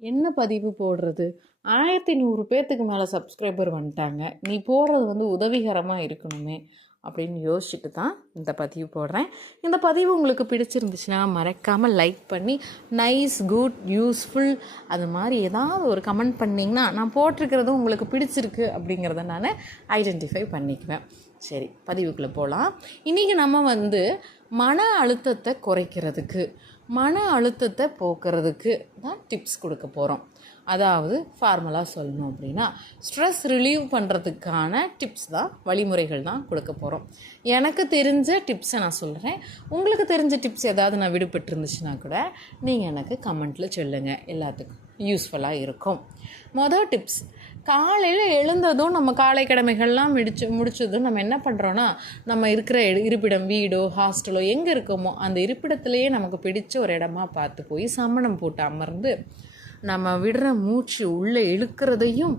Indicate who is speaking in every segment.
Speaker 1: என்ன பதிவு போடுறது? ஆயிரத்தி நூறு பேர்த்துக்கு மேலே சப்ஸ்கிரைபர் வந்துட்டாங்க. நீ போடுறது வந்து உதவிகரமாக இருக்கணுமே அப்படின்னு யோசிச்சுட்டு தான் இந்த பதிவு போடுறேன். இந்த பதிவு உங்களுக்கு பிடிச்சிருந்துச்சுன்னா மறக்காமல் லைக் பண்ணி நைஸ் குட் யூஸ்ஃபுல் அது மாதிரி ஏதாவது ஒரு கமெண்ட் பண்ணிங்கன்னா நான் போட்டிருக்கிறது உங்களுக்கு பிடிச்சிருக்கு அப்படிங்கிறத நான் ஐடென்டிஃபை பண்ணிக்குவேன். சரி பதிவுக்குள்ளே போகலாம் இன்றைக்கி நம்ம வந்து மன அழுத்தத்தை குறைக்கிறதுக்கு மன அழுத்தத்தை போக்குறதுக்கு தான் டிப்ஸ் கொடுக்க போகிறோம் அதாவது ஃபார்மலாக சொல்லணும் அப்படின்னா ஸ்ட்ரெஸ் ரிலீவ் பண்ணுறதுக்கான டிப்ஸ் தான் வழிமுறைகள் தான் கொடுக்க போகிறோம் எனக்கு தெரிஞ்ச டிப்ஸை நான் சொல்கிறேன் உங்களுக்கு தெரிஞ்ச டிப்ஸ் ஏதாவது நான் விடுபட்டு இருந்துச்சுன்னா கூட நீங்கள் எனக்கு கமெண்ட்டில் சொல்லுங்கள் எல்லாத்துக்கும் யூஸ்ஃபுல்லாக இருக்கும். மொதல் டிப்ஸ் காலையில் எழுந்ததும் நம்ம காலை கடமைகள்லாம் முடிச்சு முடிச்சதும் நம்ம என்ன பண்ணுறோன்னா நம்ம இருக்கிற இருப்பிடம் வீடோ ஹாஸ்டலோ எங்கே இருக்கோமோ அந்த இருப்பிடத்திலேயே நமக்கு பிடிச்ச ஒரு இடமா பார்த்து போய் சமணம் போட்டு அமர்ந்து நம்ம விடுற மூச்சு உள்ளே இழுக்கிறதையும்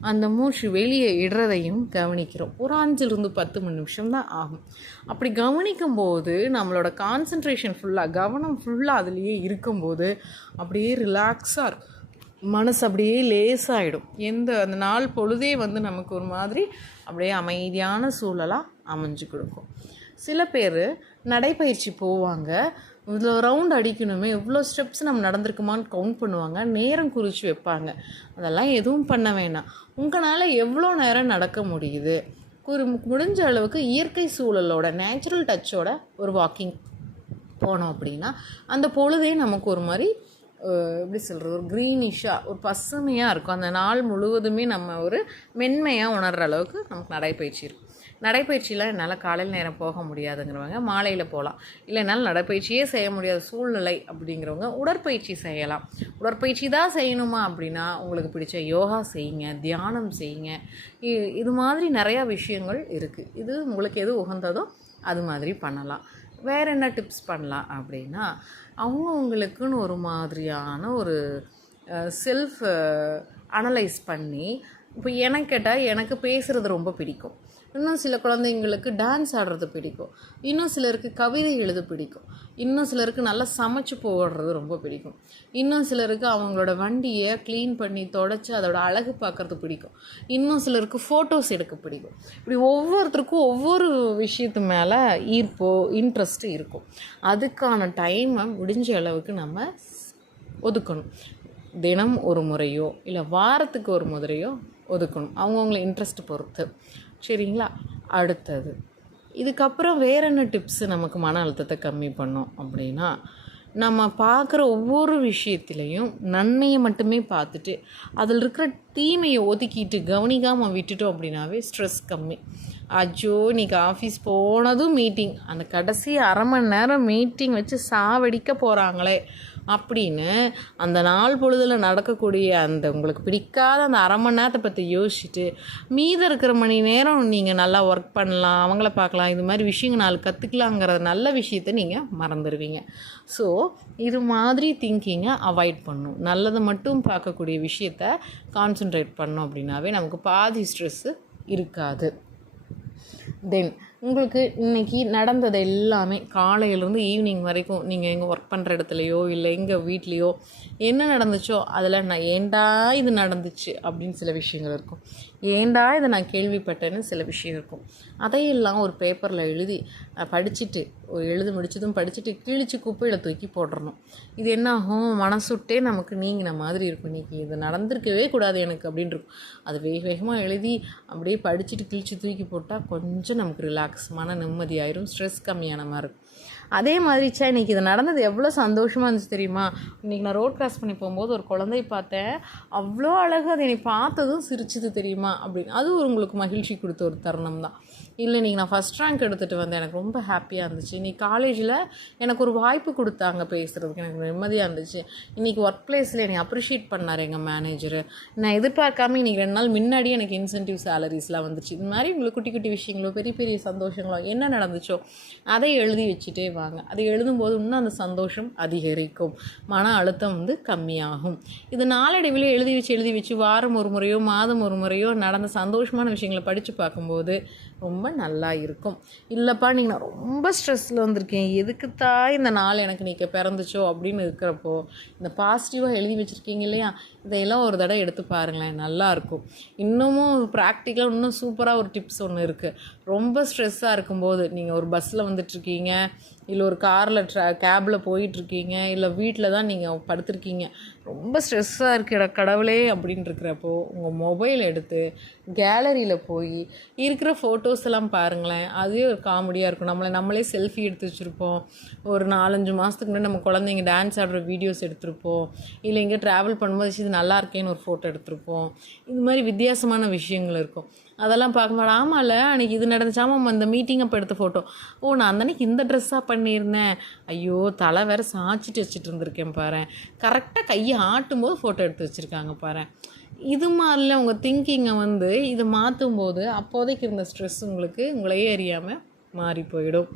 Speaker 1: அந்த மூச்சு வெளியே இடுறதையும் கவனிக்கிறோம். ஒரு அஞ்சுலேருந்து பத்து மணி நிமிஷம் தான் ஆகும். அப்படி கவனிக்கும் போது நம்மளோட கான்சன்ட்ரேஷன் ஃபுல்லாக கவனம் ஃபுல்லாக அதுலேயே இருக்கும்போது அப்படியே ரிலாக்ஸாக இருக்கும். மனசு அப்படியே லேசாகிடும் எந்த அந்த நாள் பொழுதே வந்து நமக்கு ஒரு மாதிரி அப்படியே அமைதியான சூழலாக அமைஞ்சு கொடுக்கும். சில பேர் நடைப்பயிற்சி போவாங்க. இவ்வளோ ரவுண்ட் அடிக்கணுமே இவ்வளோ ஸ்டெப்ஸ் நம்ம நடந்திருக்குமான்னு கவுண்ட் பண்ணுவாங்க. நேரம் குறித்து வைப்பாங்க. அதெல்லாம் எதுவும் பண்ண வேணாம். உங்களால் எவ்வளோ நேரம் நடக்க முடியுது? ஒரு முடிஞ்ச அளவுக்கு இயற்கை சூழலோட நேச்சுரல் டச்சோட ஒரு வாக்கிங் போனோம் அப்படின்னா அந்த பொழுதே நமக்கு ஒரு மாதிரி எப்படி சொல்கிறது ஒரு க்ரீனிஷாக ஒரு பசுமையாக இருக்கும். அந்த நாள் முழுவதுமே நம்ம ஒரு மென்மையாக உணர்கிற அளவுக்கு நமக்கு நடைபயிற்சி இருக்கும். நடைப்பயிற்சியில் என்னால் காலையில் நேரம் போக முடியாதுங்கிறவங்க மாலையில் போகலாம் இல்லை என்னால் நடைப்பயிற்சியே செய்ய முடியாத சூழ்நிலை அப்படிங்கிறவங்க உடற்பயிற்சி செய்யலாம். உடற்பயிற்சி தான் செய்யணுமா அப்படின்னா உங்களுக்கு பிடிச்ச யோகா செய்யுங்க தியானம் செய்யுங்க. இ- இது மாதிரி நிறையா விஷயங்கள் இருக்குது இது உங்களுக்கு எது உகந்ததோ அது மாதிரி பண்ணலாம். வேற என்ன டிப்ஸ் பண்ணலாம் அப்படின்னா அவங்கவுங்களுக்குன்னு ஒரு மாதிரியான ஒரு செல்ஃப் அனலைஸ் பண்ணி இப்போ எனக்கு கேட்டால் எனக்கு பேசுகிறது ரொம்ப பிடிக்கும். இன்னும் சில குழந்தைங்களுக்கு டான்ஸ் ஆடுறது பிடிக்கும். இன்னும் சிலருக்கு கவிதை எழுத பிடிக்கும். இன்னும் சிலருக்கு நல்லா சமைச்சு போடுறது ரொம்ப பிடிக்கும். இன்னும் சிலருக்கு அவங்களோட வண்டியை க்ளீன் பண்ணி தொடச்சி அதோட அழகு பார்க்குறது பிடிக்கும். இன்னும் சிலருக்கு ஃபோட்டோஸ் எடுக்க பிடிக்கும். இப்படி ஒவ்வொருத்தருக்கும் ஒவ்வொரு விஷயத்து மேலே ஈர்ப்போ இன்ட்ரெஸ்ட்டு இருக்கும். அதுக்கான டைமை முடிஞ்ச அளவுக்கு நம்ம ஒதுக்கணும். தினம் ஒரு முறையோ இல்லை வாரத்துக்கு ஒரு முறையோ ஒதுக்கணும். அவங்கவுங்கள இன்ட்ரெஸ்ட் பொறுத்து. சரிங்களா? அடுத்தது. இதுக்கப்புறம் வேற என்ன டிப்ஸு நமக்கு மன அழுத்தத்தை கம்மி பண்ணும் அப்படின்னா நம்ம பார்க்குற ஒவ்வொரு விஷயத்துலேயும் நன்மையை மட்டுமே பார்த்துட்டு அதில் இருக்கிற தீமையை ஒதுக்கிட்டு கவனிக்காமல் விட்டுட்டோம் அப்படின்னாவே ஸ்ட்ரெஸ் கம்மி. அச்சோ இன்னைக்கு ஆஃபீஸ் போனதும் மீட்டிங் அந்த கடைசி அரை மணி நேரம் மீட்டிங் வச்சு சாவடிக்க போகிறாங்களே அப்படின்னு அந்த நாள் பொழுதில் நடக்கக்கூடிய அந்த உங்களுக்கு பிடிக்காத அந்த அரை மணி நேரத்தை பற்றி யோசிச்சுட்டு மீதம் இருக்கிற மணி நேரம் நீங்கள் நல்லா ஒர்க் பண்ணலாம் அவங்கள பார்க்கலாம் இது மாதிரி விஷயங்கள் நாலு கற்றுக்கலாங்கிற நல்ல விஷயத்தை நீங்கள் மறந்துடுவீங்க ஸோ இது மாதிரி திங்கிங்கை அவாய்ட் பண்ணும். நல்லதை மட்டும் பார்க்கக்கூடிய விஷயத்த கான்சென்ட்ரேட் பண்ணோம் அப்படின்னாவே நமக்கு பாதி ஸ்ட்ரெஸ்ஸு இருக்காது. தென் உங்களுக்கு இன்னைக்கு நடந்தது எல்லாமே காலையிலேருந்து ஈவினிங் வரைக்கும் நீங்கள் எங்கே ஒர்க் பண்ணுற இடத்துலையோ இல்லை எங்கள் வீட்லேயோ என்ன நடந்துச்சோ அதில் நான் ஏண்டா இது நடந்துச்சு அப்படின்னு சில விஷயங்கள் இருக்கும். ஏண்டா இதை நான் கேள்விப்பட்டேன்னு சில விஷயம் இருக்கும். அதையெல்லாம் ஒரு பேப்பரில் எழுதி படிச்சுட்டு ஒரு எழுதி முடிச்சதும் படிச்சுட்டு கிழிச்சு குப்பையில் தூக்கி போட்டுறணும். இது என்ன ஆகும்? மனசுட்டே நமக்கு நீங்கின மாதிரி இருக்கும். இன்னைக்கு இது நடந்திருக்கவே கூடாது எனக்கு அப்படின்னு இருக்கும். அது வேக வேகமாக எழுதி அப்படியே படிச்சுட்டு கிழிச்சு தூக்கி போட்டால் கொஞ்சம் நமக்கு ரிலாக்ஸ் மன நிம்மதியாயிரும் ஸ்ட்ரெஸ் கம்மியான மாதிரி. இருக்கும் அதே மாதிரி சே இன்னைக்கு இது நடந்தது எவ்வளோ சந்தோஷமாக இருந்துச்சு தெரியுமா? இன்னைக்கு நான் ரோட் கிராஸ் பண்ணி போகும்போது ஒரு குழந்தைய பார்த்தேன். அவ்வளோ அழகு அதை என்னை பார்த்ததும் சிரிச்சது தெரியுமா? அப்படின்னு. அது ஒரு உங்களுக்கு மகிழ்ச்சி கொடுத்த ஒரு தருணம் தான் இல்லை நீங்கள் நான் ஃபஸ்ட் ரேங்க் எடுத்துகிட்டு வந்தேன். எனக்கு ரொம்ப ஹாப்பியாக இருந்துச்சு. இன்னைக்கு காலேஜில் எனக்கு ஒரு வாய்ப்பு கொடுத்தாங்க பேசுகிறதுக்கு எனக்கு நிம்மதியாக இருந்துச்சு. இன்றைக்கி ஒர்க் பிளேஸில் என்னை அப்ரிஷியேட் பண்ணார் எங்கள் மேனேஜர் நான் எதிர்பார்க்காம இன்றைக்கி ரெண்டு நாள் முன்னாடியே எனக்கு இன்சென்டிவ் சேலரிஸ்லாம் வந்துச்சு இது மாதிரி உங்களுக்கு குட்டி குட்டி விஷயங்களோ பெரிய பெரிய சந்தோஷங்களோ என்ன நடந்துச்சோ அதை எழுதி வச்சுட்டே வாங்க. அதை எழுதும்போது இன்னும் அந்த சந்தோஷம் அதிகரிக்கும். மன அழுத்தம் வந்து கம்மியாகும். இது நாளடைவில் எழுதி வச்சு எழுதி வச்சு வாரம் ஒரு முறையோ மாதம் ஒரு முறையோ நடந்த சந்தோஷமான விஷயங்களை படித்து பார்க்கும்போது ரொம்ப நல்லா இருக்கும். இல்லைப்பா நீங்கள் நான் ரொம்ப ஸ்ட்ரெஸ்ஸில் வந்திருக்கேன். எதுக்குத்தான் இந்த நாள் எனக்கு நீங்கள் பிறந்துச்சோ அப்படின்னு இருக்கிறப்போ இந்த பாசிட்டிவாக எழுதி வச்சுருக்கீங்க இல்லையா? இதையெல்லாம் ஒரு தடவை எடுத்து பாருங்களேன். நல்லாயிருக்கும் இன்னமும் ப்ராக்டிக்கலாக இன்னும் சூப்பராக ஒரு டிப்ஸ் ஒன்று இருக்குது ரொம்ப ஸ்ட்ரெஸ்ஸாக இருக்கும்போது நீங்கள் ஒரு பஸ்ஸில் வந்துட்டுருக்கீங்க இல்லை ஒரு காரில் ட்ரா கேபில் போயிட்டுருக்கீங்க இல்லை வீட்டில் தான் நீங்கள் படுத்திருக்கீங்க. ரொம்ப ஸ்ட்ரெஸ்ஸாக இருக்கிற கடவுளே அப்படின்னு இருக்கிறப்போ உங்கள் மொபைல் எடுத்து கேலரியில் போய் இருக்கிற ஃபோட்டோஸ் எல்லாம் பாருங்களேன். அதுவே ஒரு காமெடியாக இருக்கும். நம்மளை நம்மளே செல்ஃபி எடுத்து வச்சுருப்போம். ஒரு நாலஞ்சு மாதத்துக்கு முன்னாடி நம்ம குழந்தைங்க டான்ஸ் ஆடுற வீடியோஸ் எடுத்திருப்போம். இல்லை எங்கே ட்ராவல் பண்ணும்போது இது நல்லா இருக்கேன்னு ஒரு ஃபோட்டோ எடுத்திருப்போம். இது மாதிரி வித்தியாசமான விஷயங்கள் இருக்கும். அதெல்லாம் பார்க்கும்போது ஆமாம்ல அன்றைக்கி இது நடந்துச்சு ஆமாம் அந்த மீட்டிங் அப்போ எடுத்த ஃபோட்டோ ஓ நான் அந்த அன்னைக்கு இந்த ட்ரெஸ்ஸாக பண்ணியிருந்தேன். ஐயோ தலை வேற சாய்ச்சிட்டு வச்சுட்டு இருந்திருக்கேன் பாரு கரெக்டாக கையை ஆட்டும் போது ஃபோட்டோ எடுத்து வச்சுருக்காங்க பாரு இது மாதிரிலாம் உங்கள் திங்கிங்கை வந்து இதை மாற்றும் போது அப்போதைக்கு இருந்த ஸ்ட்ரெஸ் உங்களுக்கு உங்களையே அறியாமல் மாறி போயிடும்.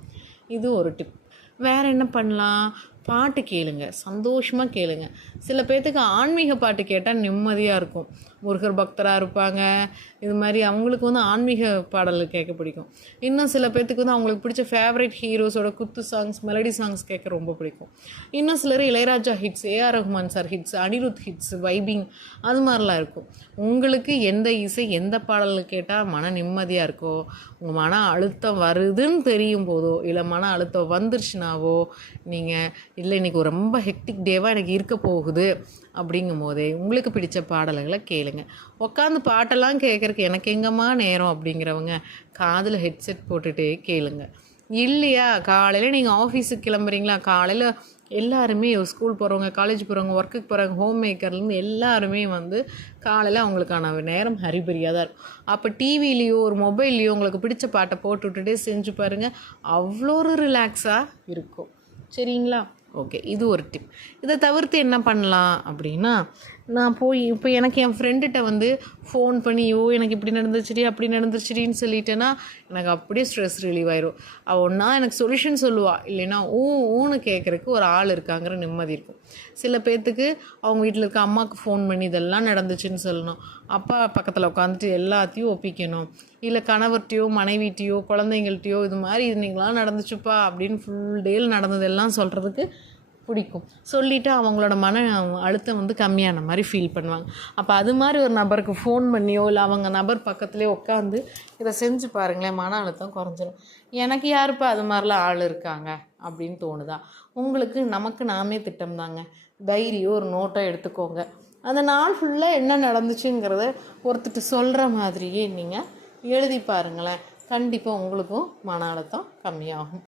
Speaker 1: இது ஒரு டிப் வேறு என்ன பண்ணலாம்? பாட்டு கேளுங்க. சந்தோஷமாக கேளுங்க. சில பேர்த்துக்கு ஆன்மீக பாட்டு கேட்டால் நிம்மதியாக இருக்கும். முருகர் பக்தராக இருப்பாங்க. இது மாதிரி அவங்களுக்கு வந்து ஆன்மீக பாடல் கேட்க பிடிக்கும். இன்னும் சில பேர்த்துக்கு வந்து அவங்களுக்கு பிடிச்ச ஃபேவரட் ஹீரோஸோட குத்து சாங்ஸ் மெலடி சாங்ஸ் கேட்க ரொம்ப பிடிக்கும். இன்னும் சிலர் Ilaiyaraaja hits A R Rahman sir hits Anirudh hits vibing அது மாதிரிலாம் இருக்கும். உங்களுக்கு எந்த இசை எந்த பாடல் கேட்டால் மன நிம்மதியாக இருக்கோ உங்கள் மன அழுத்தம் வருதுன்னு தெரியும் போதோ இல்லை மன அழுத்தம் வந்துருச்சுனாவோ நீங்கள் இல்லை இன்றைக்கி ரொம்ப ஹெக்டிக் டேவாக எனக்கு இருக்க போகுது அப்படிங்கும் போதே உங்களுக்கு பிடித்த பாடல்களை கேளுங்க. உட்காந்து பாட்டெல்லாம் கேட்குறக்கு எனக்கு எங்கம்மா நேரம் அப்படிங்கிறவங்க காதில் ஹெட்செட் போட்டுகிட்டே கேளுங்க. இல்லையா? காலையில் நீங்கள் ஆஃபீஸுக்கு கிளம்புறீங்களா? காலையில் எல்லாருமே ஸ்கூல் போகிறவங்க காலேஜ் போகிறவங்க ஒர்க்குக்கு போகிறவங்க ஹோம் மேக்கர்லேருந்து எல்லாருமே வந்து காலையில் அவங்களுக்கான நேரம் ஹரிபரியாக தான் இருக்கும். அப்போ டிவிலேயோ ஒரு மொபைல்லையோ உங்களுக்கு பிடிச்ச பாட்டை போட்டு விட்டுட்டே செஞ்சு பாருங்கள் அவ்வளோ ஒரு ரிலாக்ஸாக இருக்கும். சரிங்களா? ஓகே இது ஒரு டிப் இதை தவிர்த்து என்ன பண்ணலாம் அப்படின்னா நான் போய் இப்போ எனக்கு என் ஃப்ரெண்டுகிட்ட வந்து ஃபோன் பண்ணி ஓ எனக்கு இப்படி நடந்துச்சுடி அப்படி நடந்துச்சுடின்னு சொல்லிட்டேன்னா எனக்கு அப்படியே ஸ்ட்ரெஸ் ரிலீவ் ஆயிரும். அவள் ஒன்றா எனக்கு சொல்யூஷன் சொல்லுவா. இல்லைன்னா ஊ ஊன்னு கேட்குறக்கு ஒரு ஆள் இருக்காங்கிற நிம்மதி இருக்கும். சில பேர்த்துக்கு அவங்க வீட்டில் இருக்க அம்மாவுக்கு ஃபோன் பண்ணி இதெல்லாம் நடந்துச்சுன்னு சொல்லணும். அப்பா பக்கத்தில் உட்காந்துட்டு எல்லாத்தையும் ஒப்பிக்கணும். இல்லை கணவர்கிட்டையோ மனைவிட்டையோ குழந்தைங்கள்ட்டையோ இது மாதிரி இது நீங்களாம் நடந்துச்சுப்பா அப்படின்னு ஃபுல் டேயில் நடந்ததெல்லாம் சொல்கிறதுக்கு பிடிக்கும். சொல்லிவிட்டு அவங்களோட மன அழுத்தம் வந்து கம்மியான மாதிரி ஃபீல் பண்ணுவாங்க. அப்போ அது மாதிரி ஒரு நபருக்கு ஃபோன் பண்ணியோ இல்லை அவங்க நபர் பக்கத்துலேயே உட்காந்து இதை செஞ்சு பாருங்களேன் மன அழுத்தம் குறைஞ்சிடும் எனக்கு யாருப்பா அது மாதிரிலாம் ஆள் இருக்காங்க? அப்படின்னு தோணுதா? உங்களுக்கு நமக்கு நாமே திட்டம் தாங்க. டைரியோ ஒரு நோட்டோ எடுத்துக்கோங்க. அந்த நாள் ஃபுல்லாக என்ன நடந்துச்சுங்கிறத ஒருத்தர் சொல்கிற மாதிரியே நீங்கள் எழுதி பாருங்களேன். கண்டிப்பாக உங்களுக்கும் மன அழுத்தம் கம்மியாகும்.